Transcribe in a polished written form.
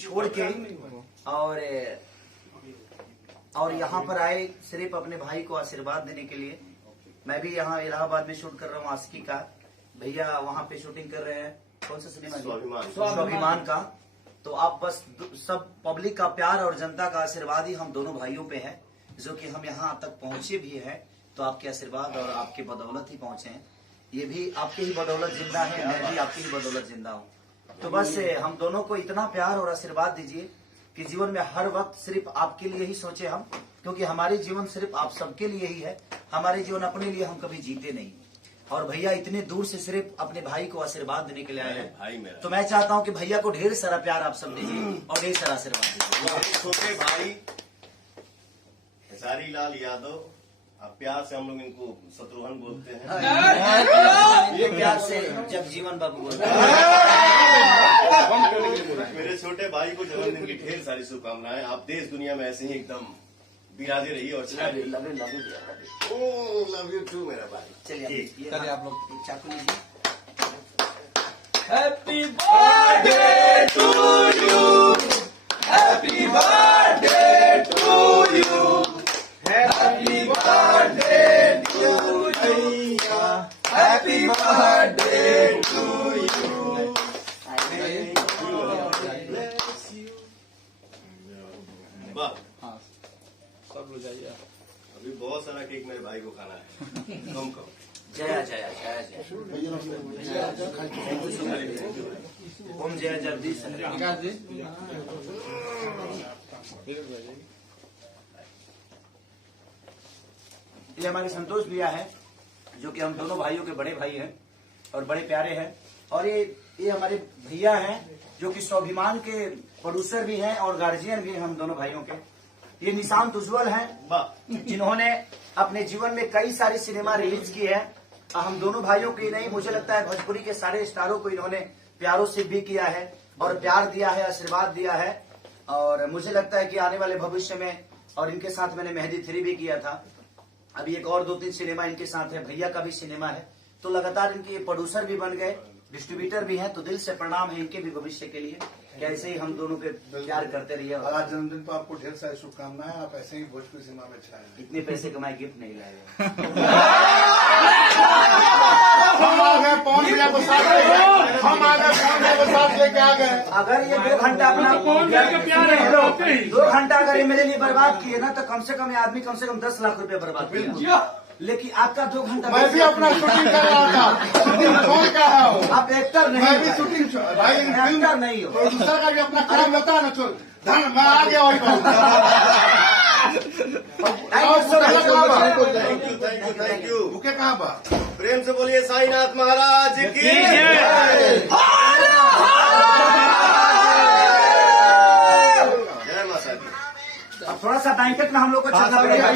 छोड़ के और यहाँ पर आए सिर्फ अपने भाई को आशीर्वाद देने के लिए। मैं भी यहाँ इलाहाबाद में शूट कर रहा हूँ आशिकी का, भैया वहाँ पे शूटिंग कर रहे हैं कौन सा सिनेमा, स्वाभिमान का। तो आप बस सब पब्लिक का प्यार और जनता का आशीर्वाद ही हम दोनों भाइयों पे है, जो कि हम यहाँ तक पहुँचे भी हैं। तो आपके आशीर्वाद और आपके बदौलत ही पहुँचे हैं। ये भी आपकी ही बदौलत जिंदा है, मैं भी आपकी ही बदौलत जिंदा हूँ। तो बस हम दोनों को इतना प्यार और आशीर्वाद दीजिए कि जीवन में हर वक्त सिर्फ आपके लिए ही सोचे हम, क्योंकि हमारे जीवन सिर्फ आप सबके लिए ही है। हमारे जीवन अपने लिए हम कभी जीते नहीं। और भैया इतने दूर से सिर्फ अपने भाई को आशीर्वाद देने के लिए आए हैं। तो मैं चाहता हूं कि भैया को ढेर सारा प्यार आप सब दीजिए और ढेर सारा आशीर्वाद दीजिए। छोटे भाई खेसारी लाल यादव, अब प्यार से हम लोग इनको शत्रुघ्न बोलते हैं। ये प्यार से जगजीवन बाबू बोलते हैं। मेरे छोटे भाई को जन्मदिन की ढेर सारी शुभकामनाएं। आप देश दुनिया में ऐसे ही एकदम बिराजे रहिए और लव यू टू मेरा भाई। चलिए आप लोग चाकू लीजिए। Happy birthday to you, happy birthday to you, happy birthday to you, happy birthday to you. वाह, सब लोग जाइए। अभी बहुत सारा केक मेरे भाई को खाना है। कम कम। जय जय जय जय ओम जय जगदीश। ये हमारे संतोष भैया है, जो कि हम दोनों भाइयों के बड़े भाई हैं और बड़े प्यारे हैं। और ये हमारे भैया हैं, जो कि स्वाभिमान के प्रोड्यूसर भी हैं और गार्जियन भी हैं हम दोनों भाइयों के। ये निशांत उज्जवल हैं, जिन्होंने अपने जीवन में कई सारी सिनेमा रिलीज की है। हम दोनों भाइयों को ही नहीं, मुझे लगता है भोजपुरी के सारे स्टारों को इन्होंने प्यारों से भी किया है और प्यार दिया है, आशीर्वाद दिया है। और मुझे लगता है कि आने वाले भविष्य में, और इनके साथ मैंने मेहंदी 3 भी किया था, अभी एक और 2-3 सिनेमा इनके साथ है, भैया का भी सिनेमा है। तो लगातार इनके प्रोड्यूसर भी बन गए, डिस्ट्रीब्यूटर भी हैं। तो दिल से प्रणाम है इनके भी भविष्य के लिए, कि ऐसे ही हम दोनों पे प्यार करते रहिए। आज जन्मदिन पर आपको ढेर सारी शुभकामनाएं। आप ऐसे ही भोजपुरी सिनेमा में छाए। इतने पैसे कमाए, गिफ्ट नहीं लाए। हम आ गए पवन भैया को साथ लेके, हम आ गए पवन भैया को साथ लेके आ गए। अगर ये 2 घंटा अपना 2 घंटा अगर ये मेरे लिए बर्बाद किए ना, तो कम से कम ये आदमी कम से कम 10 लाख रुपए बर्बाद किया। लेकिन आपका 2 घंटा मैं भी अपना शूटिंग कर रहा था, शूटिंग छोड़ का है। आप एक्टर नहीं, मैं भी शूटिंग भाई एक्टर नहीं हो। प्रोड्यूसर का भी अपना काम होता है ना। छोड़ धन, मैं आ गया वही थैंक यू। बुके कहाँ पर? प्रेम से बोलिए साईनाथ महाराज की जय माता दी। अब थोड़ा सा बैंकेट में हम लोग को चलना पड़ेगा।